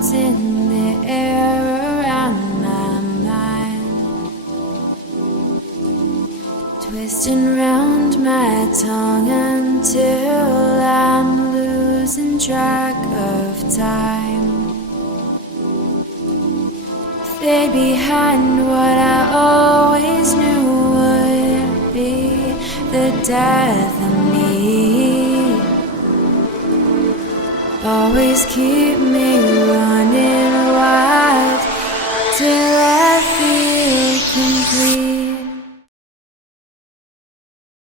sounds in the air around my mind, twisting round my tongue until I'm losing track of time. Fade behind what I always knew would be the death of me. Always keep me running.